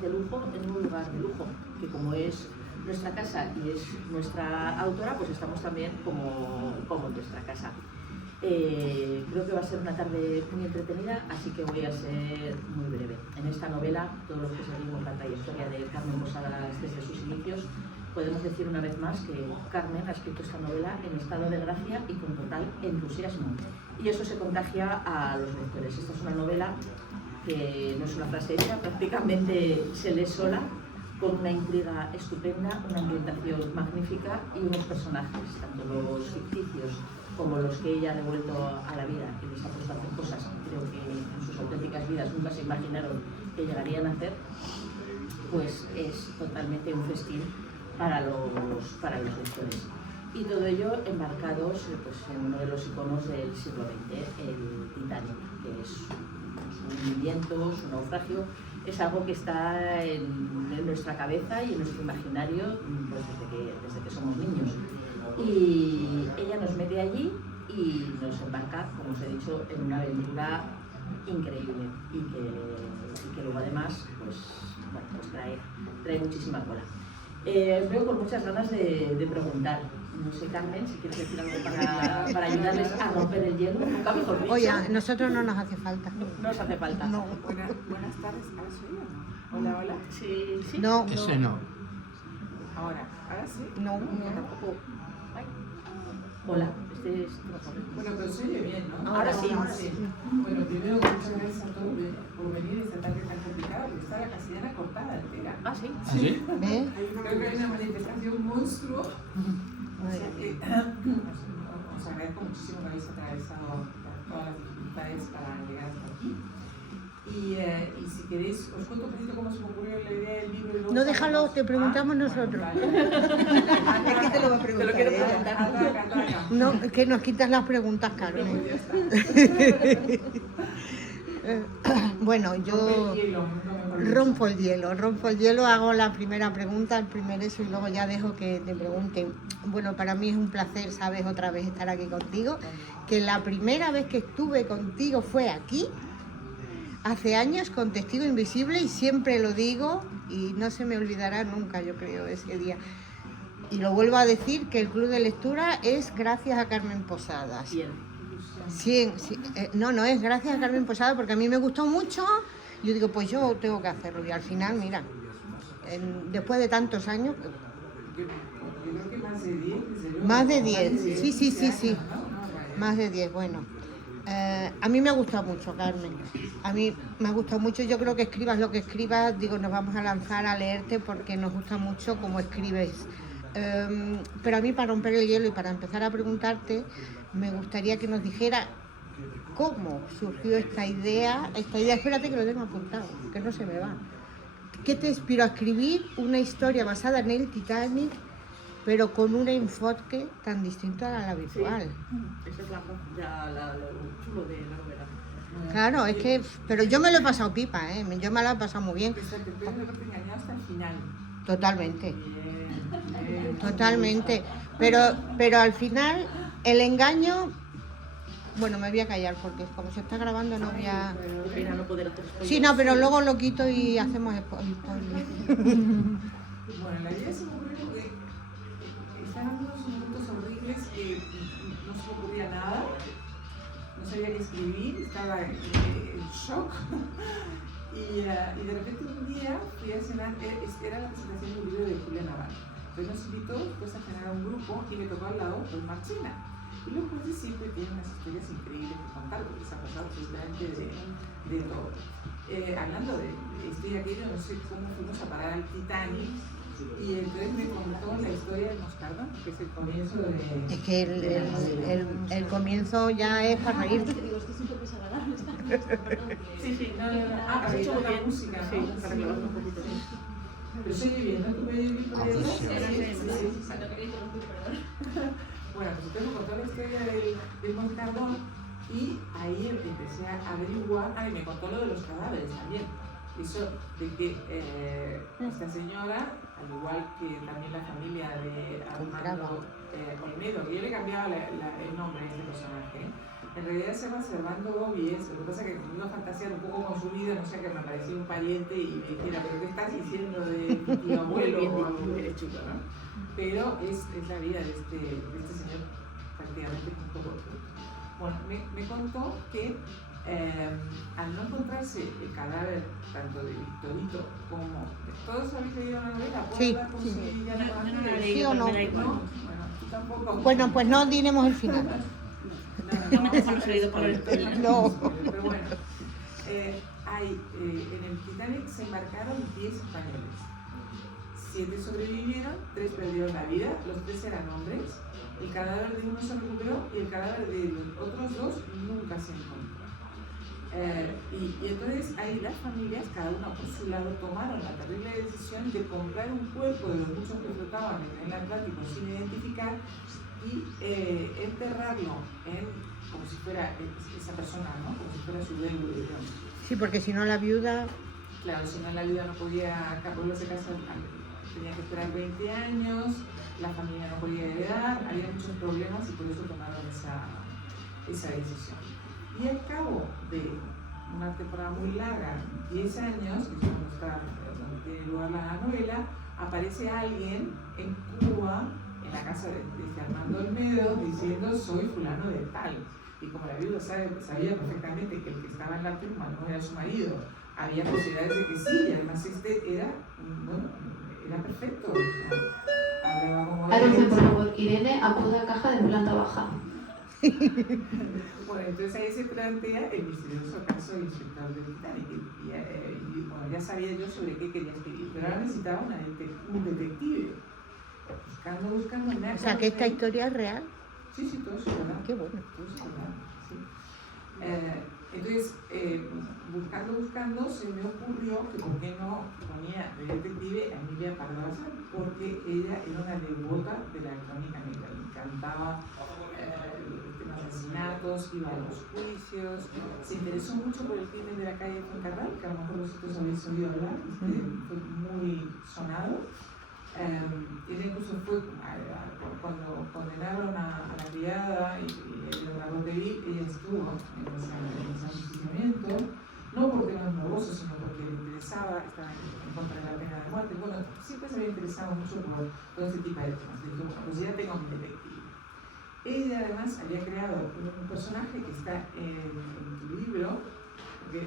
de lujo en un lugar de lujo, que como es nuestra casa y es nuestra autora, pues estamos también como en nuestra casa. Creo que va a ser una tarde muy entretenida, así que voy a ser muy breve. En esta novela, todos los que seguimos la trayectoria de Carmen Posadas desde sus inicios, podemos decir una vez más que Carmen ha escrito esta novela en estado de gracia y con total entusiasmo. Y eso se contagia a los lectores. Esta es una novela que no es una frase hecha, prácticamente se lee sola, con una intriga estupenda, una ambientación magnífica y unos personajes, tanto los ficticios como los que ella ha devuelto a la vida y les ha puesto a hacer cosas que creo que en sus auténticas vidas nunca se imaginaron que llegarían a hacer, pues es totalmente un festín para los lectores. Y todo ello embarcados pues, en uno de los iconos del siglo XX, el Titanic, que es su hundimiento, su naufragio, es algo que está en nuestra cabeza y en nuestro imaginario pues, desde que somos niños. Y ella nos mete allí y nos embarca, como os he dicho, en una aventura increíble y que luego además pues, bueno, pues trae muchísima cola. Os veo con muchas ganas de preguntar. No sé, Carmen, si quieres decir algo para ayudarles a romper el hielo, nunca mejor dicho. Oye, a nosotros no nos hace falta. No os hace falta. No. Buenas tardes, ¿ahora soy yo? Hola, hola. Sí, sí. No. Ese no. Ahora sí. No. Tampoco. Ay. Hola, este es... Bueno, pero se oye bien, ¿no? Ahora sí. Bueno, primero muchas gracias a todos por venir esta tarde tan complicada, porque está la castellana cortada entera. Ah, sí. ¿Ah, sí? ¿Ves? Creo que hay una manifestación monstruo. O sea que os agradezco muchísimo que habéis atravesado todas las dificultades para llegar hasta aquí. Y si queréis, os cuento un poquito cómo se me ocurrió la idea del libro. Y luego No, déjalo, te preguntamos nosotros. Vale. Es que te lo va a Te preguntar. lo quiero preguntar. Ataca. No, que nos quitas las preguntas, Carmen. Pues ya está. Bueno, yo rompo el hielo, hago la primera pregunta, el primer eso y luego ya dejo que te pregunten. Bueno, para mí es un placer, sabes, otra vez estar aquí contigo, que la primera vez que estuve contigo fue aquí, hace años, con Testigo Invisible, y siempre lo digo y no se me olvidará nunca, yo creo, ese día. Y lo vuelvo a decir, que el Club de Lectura es gracias a Carmen Posadas. Bien. Sí, no, es gracias a Carmen Posadas, porque a mí me gustó mucho. Yo digo, pues yo tengo que hacerlo. Y al final, mira, después de tantos años... Yo creo que más de 10. Más de 10, sí. Más de 10, bueno. A mí me ha gustado mucho, Carmen. A mí me ha gustado mucho. Yo creo que escribas lo que escribas, digo, nos vamos a lanzar a leerte porque nos gusta mucho cómo escribes. Pero a mí, para romper el hielo y para empezar a preguntarte, me gustaría que nos dijera cómo surgió esta idea, espérate que lo tengo apuntado, que no se me va. ¿Qué te inspiró a escribir una historia basada en el Titanic, pero con un enfoque tan distinto a la habitual? Sí. Esa es lo chulo de la novela. Claro, es que, pero yo me lo he pasado pipa, yo me lo he pasado muy bien. Exacto, pero no te engañado hasta el final. Totalmente, Bien. totalmente. Pero al final, el engaño, bueno, me voy a callar porque como se está grabando no voy a... Qué pena no poder hacer spoilers. Sí, no, pero luego lo quito y hacemos spoiler. Bueno, la idea se me ocurrió porque estaban unos momentos horribles que no se me ocurría nada, no sabía ni escribir, estaba en shock. Y de repente un día fui a cenar, era la presentación de un libro de Julia Navarro. Entonces nos invitó después a cenar a un grupo y me tocó al lado pues Marchena. Y los jueces siempre tienen unas historias increíbles que contar porque se ha pasado absolutamente de todo. Hablando de esto y aquello, no sé cómo fuimos a parar al Titanic. Y entonces me contó la historia del Moscardón, que es el comienzo de... Es que el comienzo ya es para reírte. Sí, no. Ah, Has hecho muy la bien. música, ¿no? Sí, para clavarlo un poquito. Pero estoy viviendo, ¿tú me oyes por ahí? Sí. Bueno, pues usted me contó la historia del Moscardón y ahí empecé a averiguar, y me contó lo de los cadáveres también. Eso de que esta señora, al igual que también la familia de Armando Olmedo, que yo le cambiaba el nombre a este personaje, En realidad se llama Servando Bobies, lo que pasa es que como una fantasía un poco con su vida, no sé, que me aparecía un pariente y me dijera, pero ¿qué estás diciendo de mi tío abuelo? O algo de chulo, ¿no? Pero es la vida de este señor prácticamente un poco. Bueno, me contó que al no encontrarse el cadáver tanto de Victorito como de... ¿Todos habéis leído la novela? ¿Puedo Sí, hablar con sí. si ya la No, conocéis? no la he ¿Sí leído, o no? pero me da igual. ¿No? Bueno, tú tampoco. Bueno, pues no diremos el final. No vamos a Hemos leído por el spoiler, No. pero bueno, en el Titanic se embarcaron 10 españoles. 7 sobrevivieron, 3 perdieron la vida, los 3 eran hombres. El cadáver de uno se recuperó y el cadáver de los otros 2 nunca se encontró. Y entonces ahí las familias, cada una por su lado, tomaron la terrible decisión de comprar un cuerpo de los muchos que flotaban en el Atlántico sin identificar y enterrarlo como si fuera esa persona, ¿no? Como si fuera su deudo, digamos. Sí, porque si no la viuda... Claro, si no la viuda no podía volverse a casa, tenía que esperar 20 años, la familia no podía heredar, había muchos problemas y por eso tomaron esa decisión. Y al cabo de una temporada muy larga, 10 años, que es donde tiene lugar la novela, aparece alguien en Cuba, en la casa de Armando Olmedo, diciendo soy fulano de tal. Y como la viuda sabía perfectamente que el que estaba en la tumba no era su marido, había posibilidades de que sí, y además era perfecto. Hablaba como Atención, por favor, Irene, acude a caja de planta baja. Bueno, entonces ahí se plantea el misterioso caso del inspector del Titanic. Y bueno, ya sabía yo sobre qué quería escribir, pero ahora necesitaba un detective. Buscando, O sea, que esta historia es real. Sí, todo eso es verdad. Qué bueno. Todo eso es verdad, sí. Entonces, buscando, se me ocurrió que por qué no ponía de detective a Emilia Pardo Bazán, porque ella era una devota de la crónica negra, le encantaba temas de asesinatos, iba a los juicios, se interesó mucho por el crimen de la calle Fuencarral, que a lo mejor vosotros habéis oído hablar, fue muy sonado. Ella incluso fue, cuando condenaron a la criada y la Rotteville, ella estuvo en ese ajusticiamiento, no por temas morbosos, sino porque le interesaba, estaba en contra de la pena de muerte. Bueno, siempre se había interesado mucho por todo ese tipo de temas. Dijo, bueno, pues ya tengo mi detective. Ella además había creado un personaje que está en tu libro, que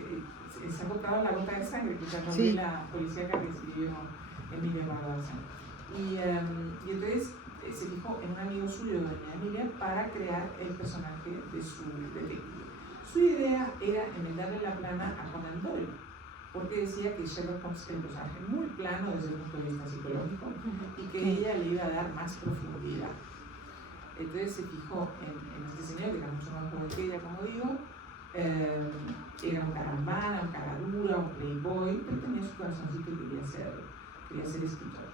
se ha contado La Gota de Sangre, que es la novela policíaca que escribió Emilia Pardo Bazán. Y entonces se fijó en un amigo suyo, doña Emilia, para crear el personaje de su detective. Su idea era enmendarle la plana a Conan Doyle, porque decía que Sherlock Holmes era un personaje muy plano desde el punto de vista psicológico y que ella le iba a dar más profundidad. Entonces se fijó en este señor, que era mucho más joven que ella, como digo, era un carambana, un cara dura, un playboy, pero tenía su corazoncito y quería ser escritor.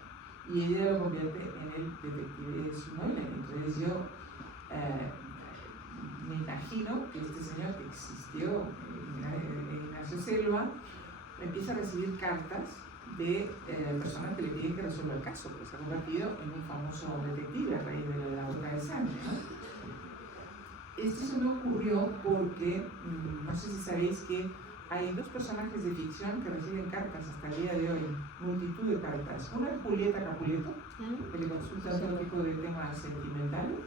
Y ella lo convierte en el detective de su novela. Entonces yo me imagino que este señor que existió, Ignacio Selva, empieza a recibir cartas de personas que le piden que resuelva el caso, porque se ha convertido en un famoso detective a raíz de la Gota de Sangre, ¿no? Esto se me ocurrió porque, no sé si sabéis que hay 2 personajes de ficción que reciben cartas hasta el día de hoy, multitud de cartas. Una es Julieta Capuleto, que le consulta todo tipo de temas sentimentales.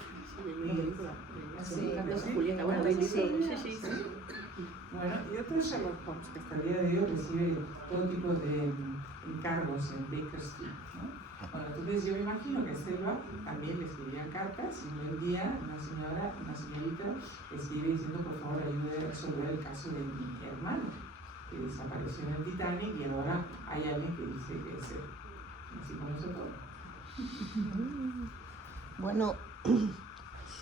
Sí, ¿sí? Julieta, bueno, sí. Bueno, y otro es Sherlock Holmes, que hasta el día de hoy recibe todo tipo de encargos en Baker Street, ¿no? Bueno, entonces yo me imagino que Selva también le escribía cartas y un día una señorita escribe diciendo por favor ayude a resolver el caso de mi hermano que desapareció en el Titanic y ahora hay alguien que dice que es él. Así conoce todo. Bueno,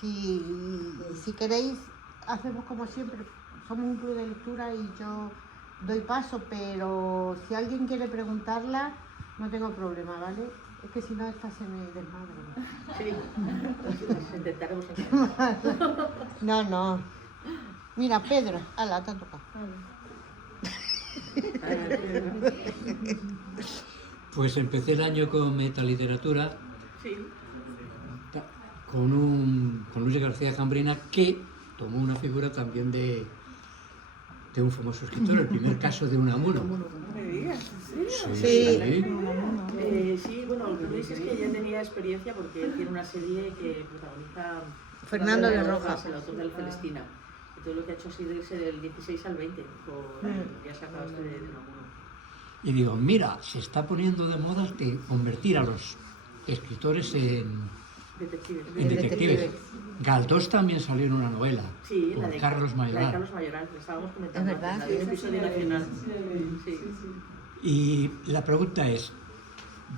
si queréis, hacemos como siempre. Somos un club de lectura y yo doy paso, pero si alguien quiere preguntarla, no tengo problema, ¿vale? Es que si no, esta se me desmadre. Sí, intentaremos. No. Mira, Pedro, ala, te ha tocado. Pues empecé el año con metaliteratura, Sí. con Luis García Cambrina, que tomó una figura también de un famoso escritor, el primer caso de Unamuno. No me digas, ¿en serio? Sí, bueno, lo que veis es que ya tenía experiencia porque él tiene una serie que protagoniza Fernando de Rojas. el autor de la Celestina. Y todo lo que ha hecho ha sido irse del 16 al 20, ya se acaba este de Unamuno. Y digo, mira, se está poniendo de moda de convertir a los escritores en detectives. Galdós también salió en una novela, Sí, con Carlos Mayoral. La de Carlos Mayoral, que estábamos comentando. Es verdad, antes, la de un episodio nacional. Sí. Y la pregunta es,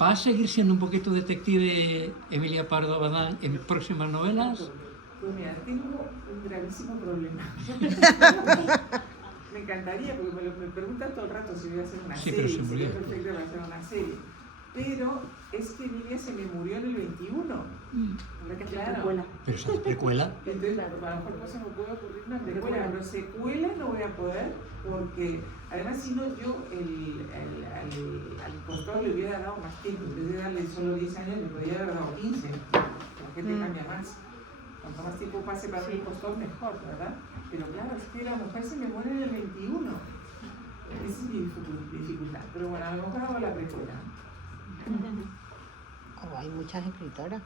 ¿va a seguir siendo un poquito detective Emilia Pardo Abadán en próximas novelas? Pues mira, tengo un gravísimo problema. Me encantaría, porque me preguntan todo el rato si voy a hacer una Sí, serie, pero se sería murió. perfecto para hacer una serie. Pero es que Emilia se me murió en el 21. Habrá que hacer Claro. precuela. Pero se hace precuela. Entonces, a lo mejor no se me puede ocurrir una precuela, pero secuela no voy a poder, porque además si no yo al impostor le hubiera dado más tiempo. En vez de darle solo 10 años, le podría haber dado 15. La gente cambia más. Cuanto más tiempo pase para un impostor, mejor, ¿verdad? Pero claro, es que la mujer se me muere en el 21. Esa es mi dificultad. Pero bueno, a lo mejor hago la precuela. Oh, hay muchas escritoras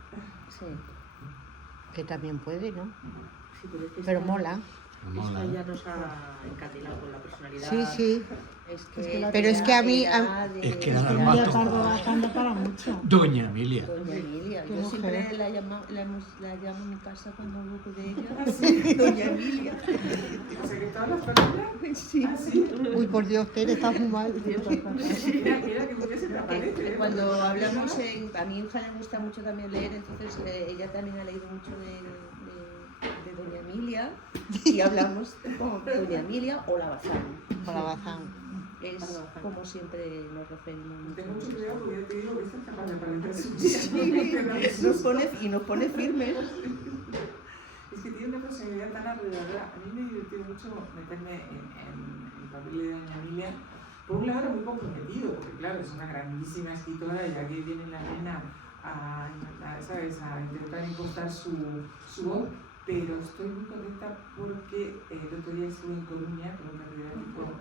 Sí. que también pueden, ¿no? Sí, es que Pero esta- mola. Esta ya nos ha encandilado con la personalidad. Sí, sí. Es que Pero es que a mí- Es que la Emilia mato. Pardo Bazán da para mucho. Doña Emilia. Doña Emilia, Qué yo mujer. siempre la llamo en mi casa cuando hablo de ella. ¿Sí? Doña Emilia. O sea que todas las personas. Sí. ¿Ah, sí? Uy, por Dios, Tere, estás muy mal. Mira que muy bien se te aparece. ¿Eh? Cuando hablamos, a mi hija le gusta mucho también leer, entonces ella también ha leído mucho de Doña Emilia y hablamos como Doña Emilia o la Bazán. Para Bazán. Es como siempre nos referimos. Ten mucho cuidado porque ya te digo que esta es capaz de aparecer su Nos pone firmes. Es que tiene una personalidad tan arrolladora. A mí me divirtió mucho meterme en el papel de Doña Emilia. Por un lado era muy comprometido, porque claro, es una grandísima escritora y aquí viene la nena ¿sabes? A intentar impostar su voz. Pero estoy muy contenta porque el otro día estuve en Coruña con un catedrático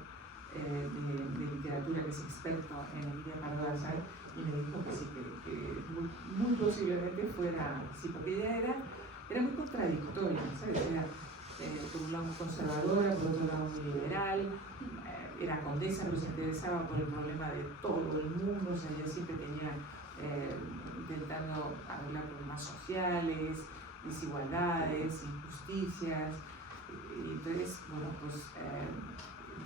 de literatura que es experto en Emilia Pardo Bazán y me dijo que sí, que muy posiblemente fuera así, porque ella era muy contradictoria, ¿sabes? Era por un lado muy conservadora, por otro lado muy liberal, era condesa, pero se interesaba por el problema de todo el mundo, o sea, ella siempre tenía intentando hablar problemas sociales, desigualdades, injusticias, y entonces, bueno, pues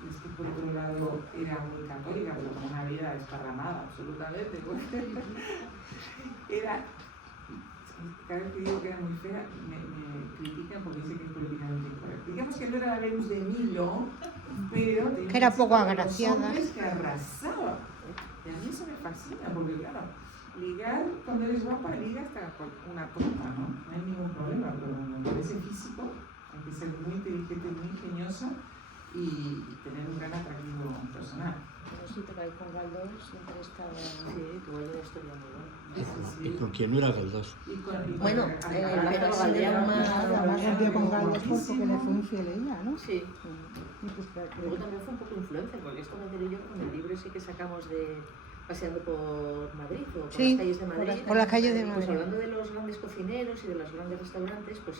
es que por otro lado era muy católica, pero con una vida desparramada absolutamente. Era, cada vez que digo que era muy fea, me critican porque dicen que es políticamente incorrecto. Digamos que no era la Venus de Milo, pero tenía Que era poco unos agraciada. hombres que arrasaba. Y a mí eso me fascina, porque claro, ligar cuando eres guapa, liga hasta con una tonta, ¿no? No hay ningún problema, pero cuando parece físico, hay que ser muy inteligente, muy ingeniosa y tener un gran atractivo personal. Pero si te caes con Galdós, siempre estaba... Sí, tuvo una historia muy buena. ¿Y con quién no era Galdós? Bueno, pero Pero sí de lo Además rompió con Galdós porque Fortísimo. le fue infiel ella, ¿no? Sí. Y pues Luego también fue un poco influencer, porque esto me enteré yo con el libro ese que sacamos de Paseando por Madrid, o por Sí, las calles de Madrid. por las calles de Pues Madrid. hablando de los grandes cocineros y de los grandes restaurantes, pues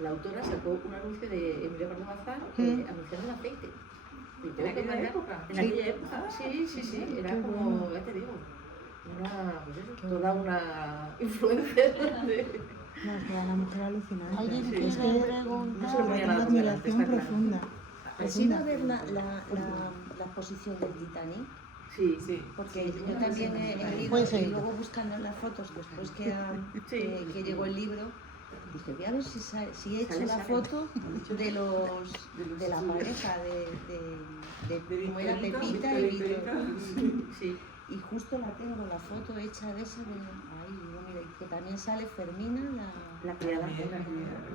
la autora sacó un anuncio de Emilia Pardo Bazán anunciando el aceite. Y tuvo ¿En que aquella mandar- época? En aquella época, sí, era Qué como, bueno. ya te digo, pues eso, toda una influencer de... no, es que era una mujer alucinante. Alguien Sí. Es quiere que preguntar. No se lo ponía una nada por delante, admiración está claro. profunda. ¿Has ido a ver la exposición del Titanic? Sí, Sí. Porque yo también he leído Puede ser. y luego buscando en las fotos después que llegó el libro, dije, voy a ver si he hecho Sale, la sale. foto de la pareja de cómo era Victorito, Pepita y Victorito. Víctor. sí. Y justo la tengo, la foto hecha de esa de ahí, digo, mira, y que también sale Fermina, La criada.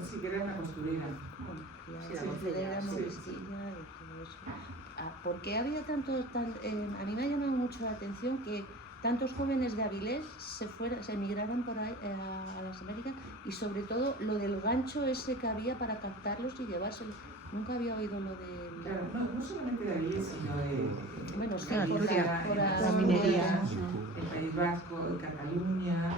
Sí, que era una costurera. Sí, la sí, doncella, sí. modestilla y todo eso. ¿Por qué había a mí me ha llamado mucho la atención que tantos jóvenes de Avilés se emigraban por ahí a las Américas, y sobre todo lo del gancho ese que había para captarlos y llevárselos. Nunca había oído lo de... Claro, no solamente de Avilés, sino de... Bueno, sí, Galicia, por la minería. el País Vasco, en Cataluña.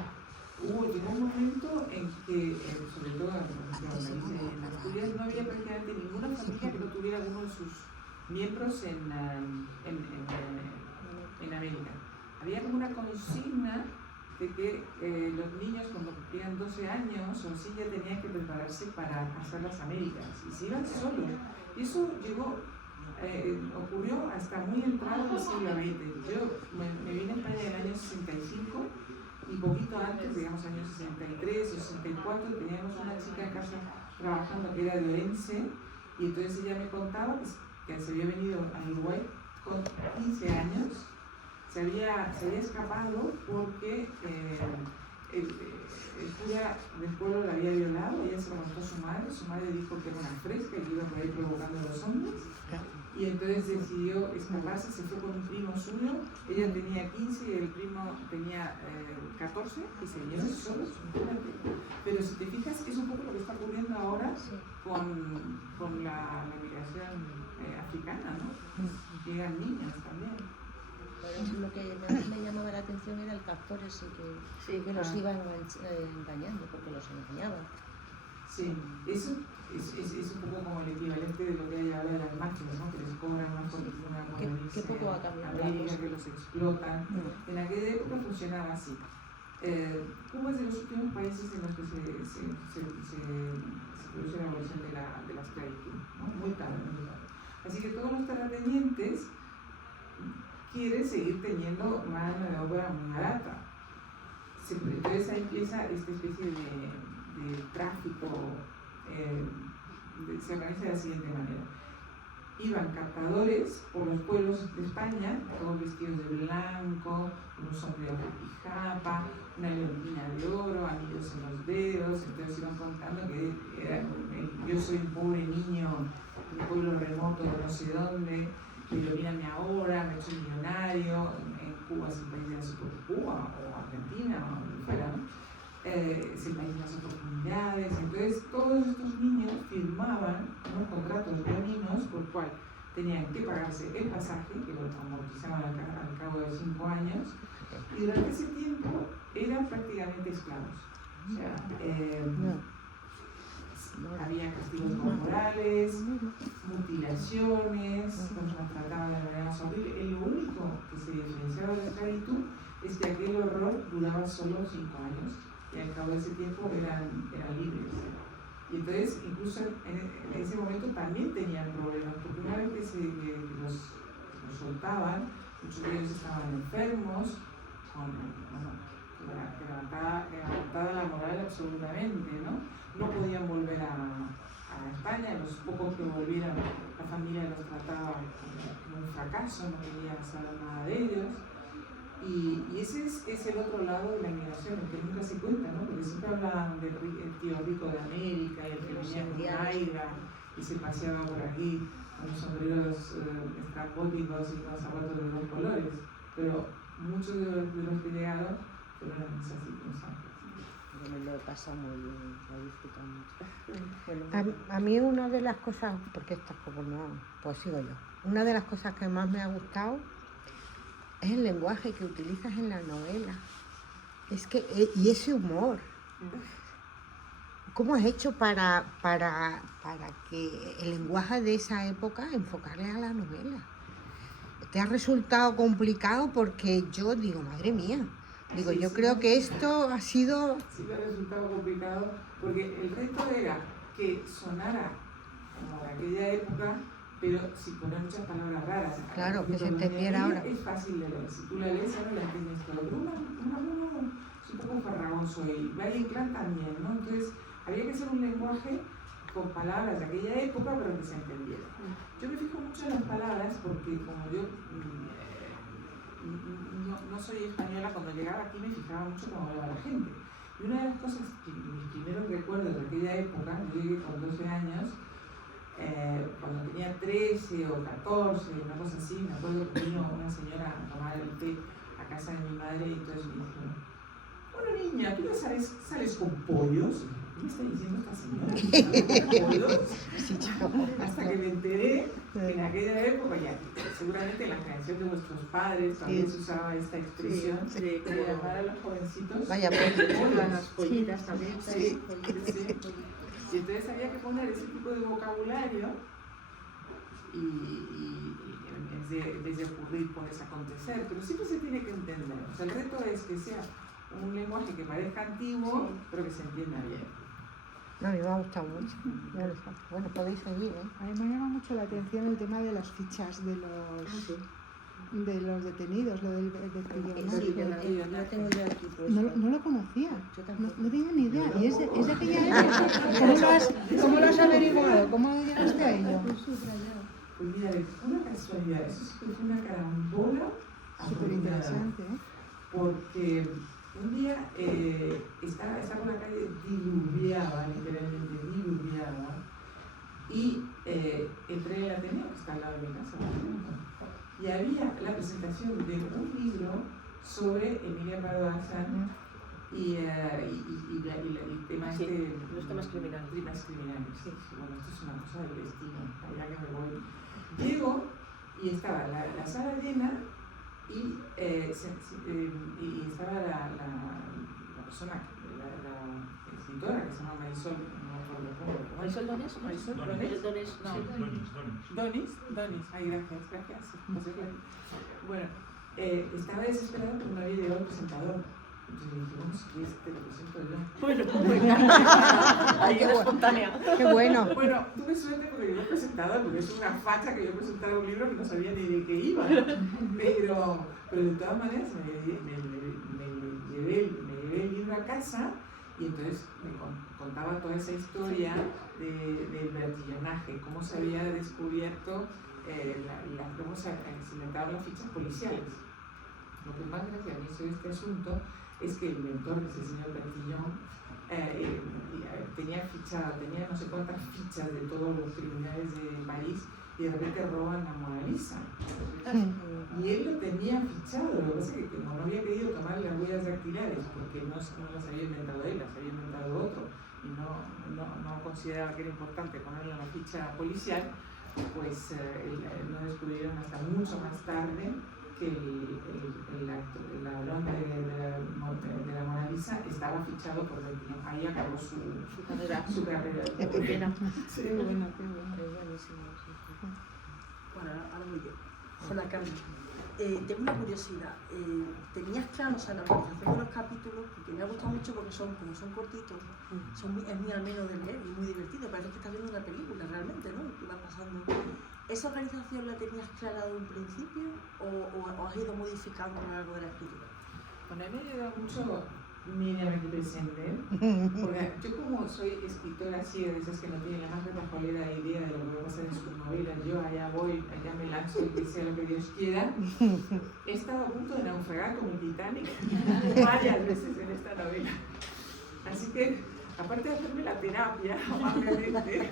Llegó un momento en que, sobre todo en Asturias, no había prácticamente ninguna familia que no tuviera alguno de sus miembros en América. Había como una consigna de que los niños cuando cumplían 12 años o así ya tenían que prepararse para pasar las Américas y se iban solos. Y eso ocurrió hasta muy entrado en el siglo XX. Yo me vine a España en el año 65 y poquito antes, digamos años 63 o 64, teníamos una chica en casa trabajando que era de Orense, y entonces ella me contaba que se había venido a Uruguay con 15 años. Se había escapado porque el cura del pueblo la había violado, ella se lo contó a su madre dijo que era una fresca y que iba por ahí provocando a los hombres, y entonces decidió escaparse, se fue con un primo suyo, ella tenía 15 y el primo tenía 14 y se vinieron solos. Pero si te fijas, es un poco lo que está ocurriendo ahora con la migración africana, ¿no? Llegan niñas también. Pero lo que me llamaba la atención era el captor ese que los iba engañando, porque los engañaba. Sí, eso es un poco como el equivalente de lo que hay ahora de las máquinas, ¿no? Que les cobran una fortuna cuando ¿Qué poco ha cambiado la América, cosa? que los explotan. En aquella época funcionaba así. Cuba es de los últimos países en los que se produce la abolición de la esclavitud, ¿no? Muy tarde. Así que todos los terratenientes quieren seguir teniendo mano de obra muy barata. Entonces ahí empieza esta especie de tráfico, se organiza de la siguiente manera. Iban captadores por los pueblos de España, todos vestidos de blanco, con un sombrero de pijapa, una leontina de oro, anillos en los dedos. Entonces iban contando que yo soy un pobre niño de un pueblo remoto de no sé dónde, pero mírame ahora, me he hecho millonario. En Cuba es el país de las Cuba o Argentina o donde fuera, ¿no? Es el país de las oportunidades. Entonces todos estos niños firmaban unos contratos leoninos por cual tenían que pagarse el pasaje, que lo amortizaban al cabo de 5 años, y durante ese tiempo eran prácticamente esclavos. O sea, había castigos corporales, mutilaciones, los maltrataban de manera más horrible. Lo único que se diferenciaba de la esclavitud es que aquel horror duraba solo 5 años y al cabo de ese tiempo eran libres. Y entonces, incluso en ese momento también tenían problemas, porque una vez que los soltaban, muchos de ellos estaban enfermos, levantada la moral absolutamente, ¿no? No podían volver a España, los pocos que volvieron, la familia los trataba como un fracaso, no quería saber nada de ellos. Y ese es el otro lado de la inmigración, el que nunca se cuenta, ¿no? Porque siempre hablan del tío rico de América, y el que venía con Naira y se paseaba por aquí con los sombreros estrambóticos y con zapatos de 2 colores. Pero muchos de los que llegaron fueron en esas circunstancias. Yo me lo he pasado muy bien, lo he disfrutado mucho. A mí una de las cosas, porque estas como no, pues sigo yo, una de las cosas que más me ha gustado es el lenguaje que utilizas en la novela. Es que, y ese humor. ¿Cómo has hecho para que el lenguaje de esa época enfocarle a la novela? ¿Te ha resultado complicado? Porque yo digo, madre mía, yo creo que esto ha sido... Sí, me ha resultado complicado porque el reto era que sonara como de aquella época, pero sin poner muchas palabras raras. Claro, que se entendiera ahora. Es fácil de leer, si tú la lees ahora la entiendes todo, pero uno es un poco farragoso y Valle Inclán también, ¿no? Entonces había que hacer un lenguaje con palabras de aquella época, pero que se entendiera. Yo me fijo mucho en las palabras porque como yo no soy española, cuando llegaba aquí me fijaba mucho cómo hablaba la gente. Y una de las cosas que mis primeros recuerdos de aquella época, yo llegué con 12 años, cuando tenía 13 o 14, una cosa así, me acuerdo que vino una señora a tomar el té a casa de mi madre y entonces me dijo, bueno niña, ¿tú ya sales con pollos? ¿Qué me está diciendo esta señora? ¿Pollos? Hasta que me enteré que en aquella época, ya seguramente en la generación de vuestros padres también se usaba esta expresión de llamar a los jovencitos. Vaya, Las pollitas también. Sí. Y entonces había que poner ese tipo de vocabulario y en vez de ocurrir puedes acontecer, pero siempre se tiene que entender. O sea, el reto es que sea un lenguaje que parezca antiguo, pero que se entienda bien. No, a mí me ha gustado mucho. Bueno, podéis seguir, ¿eh? A mí me llama mucho la atención el tema de las fichas de los detenidos, lo del espionaje. No tengo yo aquí puesto. No lo conocía, Yo no tampoco. tenía ni idea. ¿Y es de aquella época? ¿Cómo lo has averiguado? ¿Cómo llegaste a ello? Pues mira, una casualidad, eso es una carambola Súper interesante, ¿eh? porque un día estaba por la calle, diluviaba, literalmente diluviaba, y entré en el Ateneo, que está al lado de mi casa, y había la presentación de un libro sobre Emilia Pardo Bazán y el tema los temas criminales. Sí, bueno, esto es una cosa del destino, allá que me voy. Llego y estaba la sala llena y estaba la persona, la escritora que se llama Marisol, no me acuerdo cómo. ¿Marisol Dones? Marisol Dones, no. Donis, ay, gracias. José Claro. Bueno, estaba desesperada porque no había llegado el presentador. Entonces me dije, bueno, si quieres te lo presento yo. Bueno, muy encanta. Ahí era espontánea. Qué bueno. Bueno, tuve suerte porque llegó el presentador, porque es una facha que yo presentara un libro que no sabía ni de qué iba. Pero de todas maneras me llevé el libro a casa y entonces me contaba toda esa historia del vertillanaje, cómo se había descubierto, cómo se inventaron las fichas policiales. Lo que más gracia me hizo este asunto es que el inventor, que es el señor Bertillon, tenía no sé cuántas fichas de todos los criminales de París y de repente roban la Mona Lisa. Y él lo tenía fichado, lo que pasa es que como no había querido tomar las huellas dactilares, porque no las había inventado él, las había inventado otro, y no consideraba que era importante ponerle la ficha policial, pues no descubrieron hasta mucho más tarde que el ladrón de la Mona Lisa estaba fichado por Bertillon. Ahí acabó su carrera. Qué pena. Sí. Qué bueno. Bueno, ahora voy yo. Hola, Carmen. Tengo una curiosidad. ¿Tenías claro, o sea, la organización de los capítulos? Porque me ha gustado mucho porque como son cortitos, es muy ameno de leer y muy divertido. Parece que estás viendo una película realmente, ¿no? Y va pasando. ¿Esa organización la tenías clara de un principio o has ido modificando a lo largo de la escritura? Bueno, a mí me ayuda mucho Miriam aquí presente, porque yo como soy escritora así, de esas que no tienen la más repajolera idea de lo que va a pasar en sus novelas, yo allá voy, allá me lanzo y que sea lo que Dios quiera, he estado a punto de naufragar como el Titanic varias veces en esta novela. Así que, aparte de hacerme la terapia, amablemente,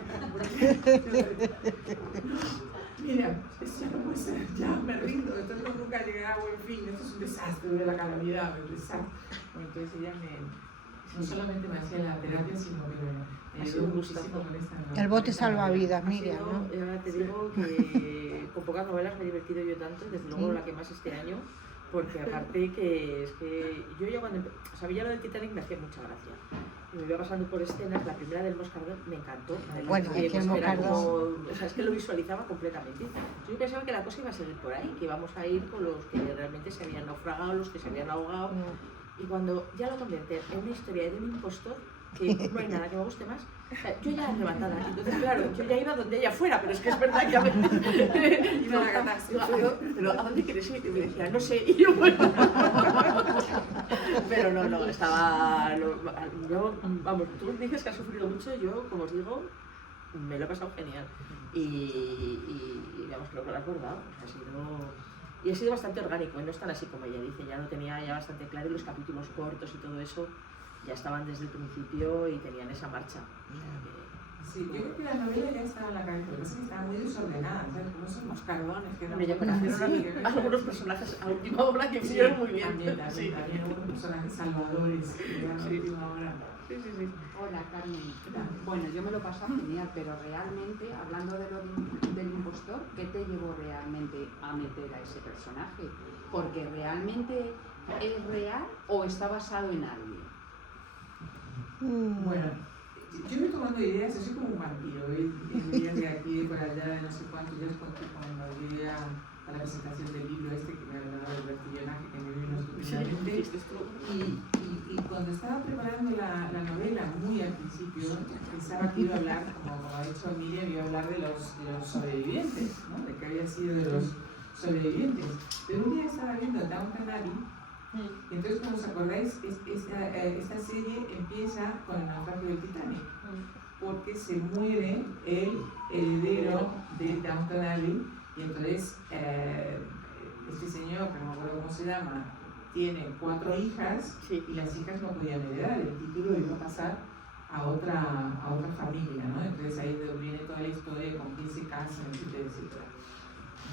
mira, esto ya no puede ser, ya me rindo, esto nunca llegará a buen fin, esto es un desastre de la calamidad, un desastre. Bueno, entonces ella no solamente me hacía la terapia, sino que me ayudó muchísimo con esta novela. El bote salvavidas, Miriam, ¿no? Yo ahora te digo que con pocas novelas me he divertido yo tanto, desde luego la que más este año, porque aparte que es que yo ya cuando sabía lo del Titanic me hacía mucha gracia. Y me iba pasando por escenas, la primera del Moscardón me encantó. Bueno, es que el Moscardón... o sea, es que lo visualizaba completamente. Yo pensaba que la cosa iba a seguir por ahí, que íbamos a ir con los que realmente se habían naufragado, los que se habían ahogado. Y cuando ya lo convierte en una historia de un impostor, que no hay nada que me guste más, o sea, yo ya arrebatada. Entonces, claro, yo ya iba donde ella fuera, pero es que es verdad que a veces iba a la catástrofe. Pero ¿a dónde quieres ir? Y me decía, no sé. Y yo, bueno. Pero no, estaba. Yo, vamos, tú dices que has sufrido mucho, yo, como os digo, me lo he pasado genial. Y digamos, creo que lo he acordado. Y ha sido bastante orgánico, no es tan así como ella dice, ya lo tenía ya bastante claro y los capítulos cortos y todo eso ya estaban desde el principio y tenían esa marcha. Sí, yo creo que la novela ya estaba en la cabeza, lo que pasa es que estaba muy desordenada, ¿sabes? Como esos mascardones que eran Hombre, ya muy aparecieron algunos personajes a última hora que hicieron muy bien. También algunos personajes salvadores que eran a última hora. Sí. Hola, Carmen. Bueno, yo me lo paso genial, pero realmente, hablando del impostor, ¿qué te llevó realmente a meter a ese personaje? Porque realmente es real o está basado en alguien. Bueno, yo voy tomando ideas, yo soy como un vampiro, ideas de aquí, de por allá, de no sé cuánto. Yo os conté cuando llegué a la presentación del libro que me hablaba del vertillonaje que me vino estupendamente. Y cuando estaba preparando la novela, muy al principio, pensaba que iba a hablar, como ha dicho Miriam, iba a hablar de los sobrevivientes, ¿no? De que había sido de los sobrevivientes. Pero un día estaba viendo Downton Abbey. Y entonces, como os acordáis, esta serie empieza con el naufragio del Titanic, porque se muere el heredero de Downton Abbey, y entonces este señor, que no me acuerdo cómo se llama, tiene 4 hijas, y las hijas no podían heredar, el título iba a pasar a otra familia, ¿no? Entonces ahí viene toda la historia, con quién se casan, etcétera.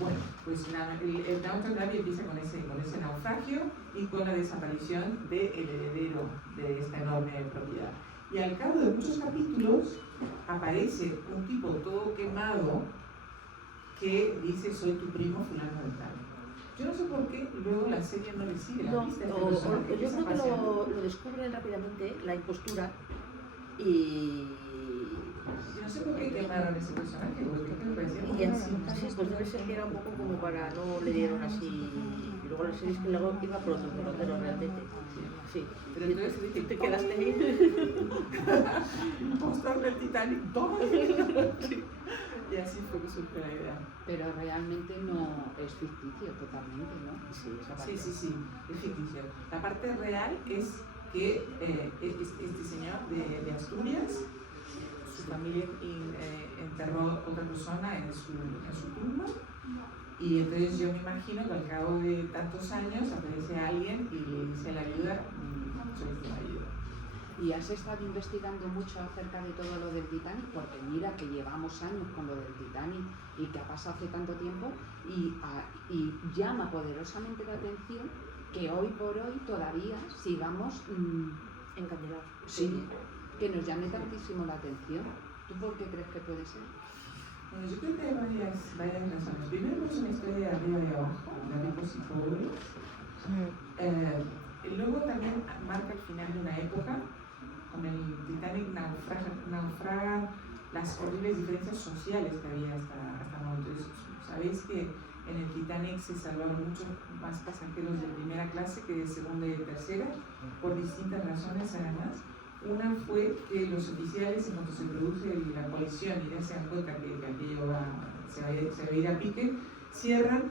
Bueno, pues el Downton Abbey empieza con ese naufragio y con la desaparición del heredero de esta enorme propiedad. Y al cabo de muchos capítulos aparece un tipo todo quemado que dice: soy tu primo fulano de tal. Yo no sé por qué luego la serie no le sigue la pista. Yo creo que lo descubren rápidamente, la impostura, y... Yo no sé por qué quemaron ese personaje, porque me parecía muy sí, pues debe ser que era un poco como para no le dieron así. Y luego la serie es que luego iba por otro derrotero realmente. Sí, pero entonces dije, te quedaste ahí. Impostor del Titanic, ¡toma! Sí. Y así fue que surgió la idea. Pero realmente no es ficticio totalmente, ¿no? Sí, es ficticio. La parte real es que este señor de Asturias, su familia enterró a otra persona en su tumba, y entonces yo me imagino que al cabo de tantos años aparece alguien y le dice a la ayuda: solicita ayuda. ¿Y has estado investigando mucho acerca de todo lo del Titanic? Porque mira que llevamos años con lo del Titanic y que ha pasado hace tanto tiempo, y llama poderosamente la atención que hoy por hoy todavía sigamos encandilados. Sí, que nos llame tantísimo la atención. ¿Tú por qué crees que puede ser? Bueno, yo creo que hay varias razones. Primero, es una historia de arriba y abajo, de ricos y pobres. Luego también marca el final de una época. Con el Titanic naufragan las horribles diferencias sociales que había hasta entonces. Sabéis que en el Titanic se salvaron muchos más pasajeros de primera clase que de segunda y de tercera, por distintas razones además. Una fue que los oficiales, en cuanto se produce la colisión y ya se dan cuenta que aquello se va a ir a pique, cierran,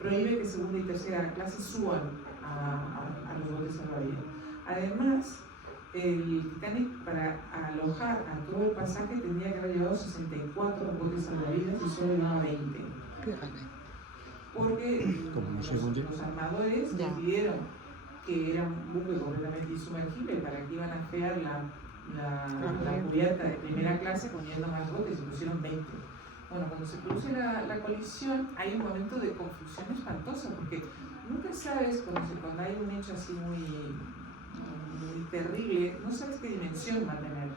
prohíbe que segunda y tercera clase suban a los botes salvavidas. Además, el Titanic, para alojar a todo el pasaje, tendría que haber llevado 64 botes salvavidas y solo llevaba 20. Porque los armadores decidieron que era un buque completamente insumergible, para que iban a afear la cubierta de primera clase poniendo más botes, y pusieron 20. Bueno, cuando se produce la colisión hay un momento de confusión espantosa, porque nunca sabes, cuando hay un hecho así muy terrible, no sabes qué dimensión va a tener.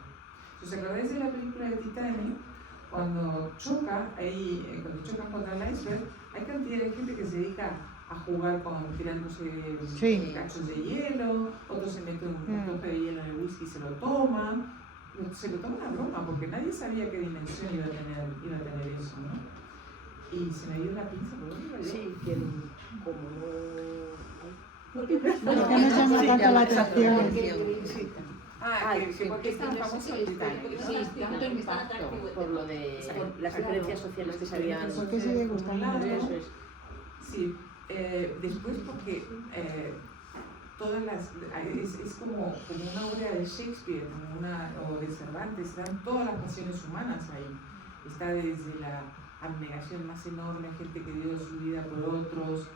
Si os acordáis de la película de Titanic, cuando chocan contra el iceberg, hay cantidad de gente que se dedica a jugar tirándose cachos de hielo, otros se meten un toque de hielo en el whisky y se lo toman a broma, porque nadie sabía qué dimensión iba a tener eso, ¿no? Y se me dio una pinza por dónde. Sí, que como no llama tanto la atención. Porque es tan famoso el Titanic. Sí, tanto impacto. Por lo de las diferencias sociales que se habían... ¿Por qué sigue gustando? Eso es. Sí, después porque es como una obra de Shakespeare o de Cervantes, están todas las pasiones humanas ahí. Está desde la abnegación más enorme, gente que dio su vida por otros,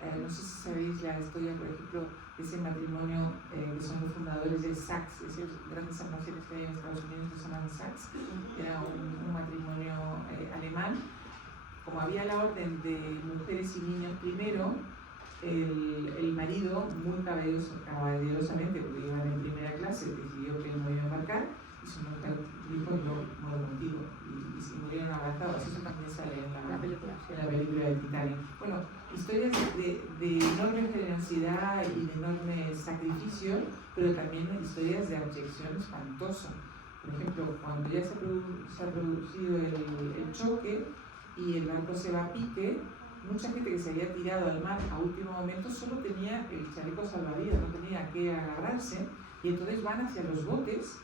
No sé si sabéis la historia, por ejemplo, de ese matrimonio que son los fundadores de Saks, esos grandes almacenes que hay en Estados Unidos que se llaman Saks. Era un matrimonio alemán. Como había la orden de mujeres y niños primero, el marido, muy caballerosamente, porque iban en primera clase, decidió que él no iba a embarcar, y su mujer dijo: yo muero contigo, y se murieron abrazados. Eso también sale en la película de Titanic. Bueno, historias de enorme generosidad y de enorme sacrificio, pero también historias de abyección espantosa. Por ejemplo, cuando ya se ha producido el choque y el barco se va a pique, mucha gente que se había tirado al mar a último momento solo tenía el chaleco salvavidas, no tenía a qué agarrarse, y entonces van hacia los botes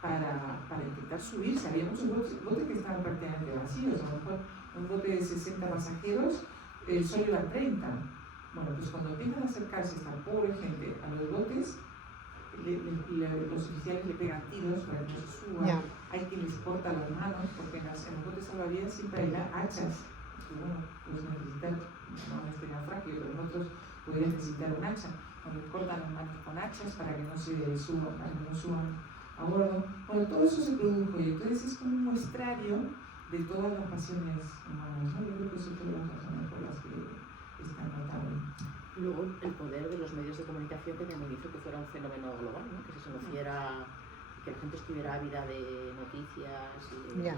para intentar subirse. Había muchos botes que estaban prácticamente vacíos, a lo mejor un bote de 60 pasajeros solo iban 30. Bueno, pues cuando empiezan a acercarse esta pobre gente a los botes, los oficiales le pegan tiros para que no se suban. Yeah. Hay quien les corta las manos, porque en los botes salvavidas siempre hay hachas. Y bueno, pues necesitan, no en este naufragio, pero en otros podrían necesitar un hacha. Cuando les cortan las manos con hachas para que no se suban, para que no suban a bordo. Bueno, todo eso se produjo, y entonces es como un muestrario de todas las pasiones humanas, ¿no? Yo creo que eso es todas las razones por las que están notables. Luego el poder de los medios de comunicación, que también hizo que fuera un fenómeno global, ¿no? Que se conociera, que la gente estuviera ávida de noticias y de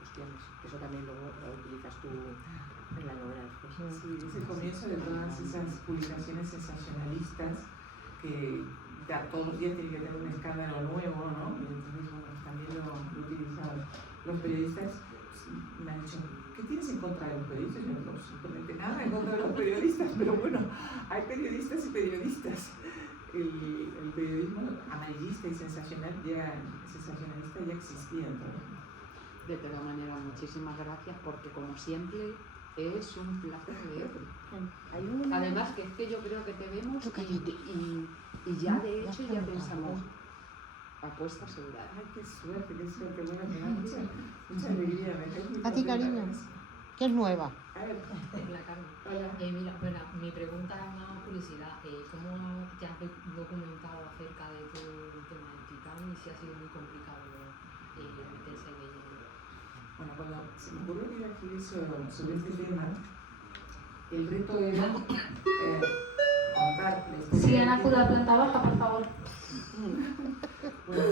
cuestiones. Eso también luego lo utilizas tú en la novela después. Sí, es el comienzo de todas esas publicaciones sensacionalistas que todos los días tiene que tener un escándalo nuevo, ¿no? Y entonces, bueno, también lo utilizan los periodistas. Me han dicho: ¿qué tienes en contra de los periodistas? Yo no tengo absolutamente nada en contra de los periodistas, pero bueno, hay periodistas y periodistas. El periodismo amarillista y sensacionalista ya existía entonces. De todas maneras, muchísimas gracias, porque como siempre es un placer leerte. Además, que es que yo creo que te vemos y ya de hecho ya pensamos: apuesta asegurada. Ay, qué suerte, bueno, me da mucha alegría. A ti, cariño, que es nueva. A ver, Hola, Carmen. hola. Mira, bueno, mi pregunta es una curiosidad. ¿Cómo te has documentado acerca de todo el tema del Titanic y si ha sido muy complicado meterse en ello? Bueno, cuando se me ocurrió que iba a escribir sobre este tema, el reto era contar la historia. Si Ana acude a planta baja, por favor. Bueno,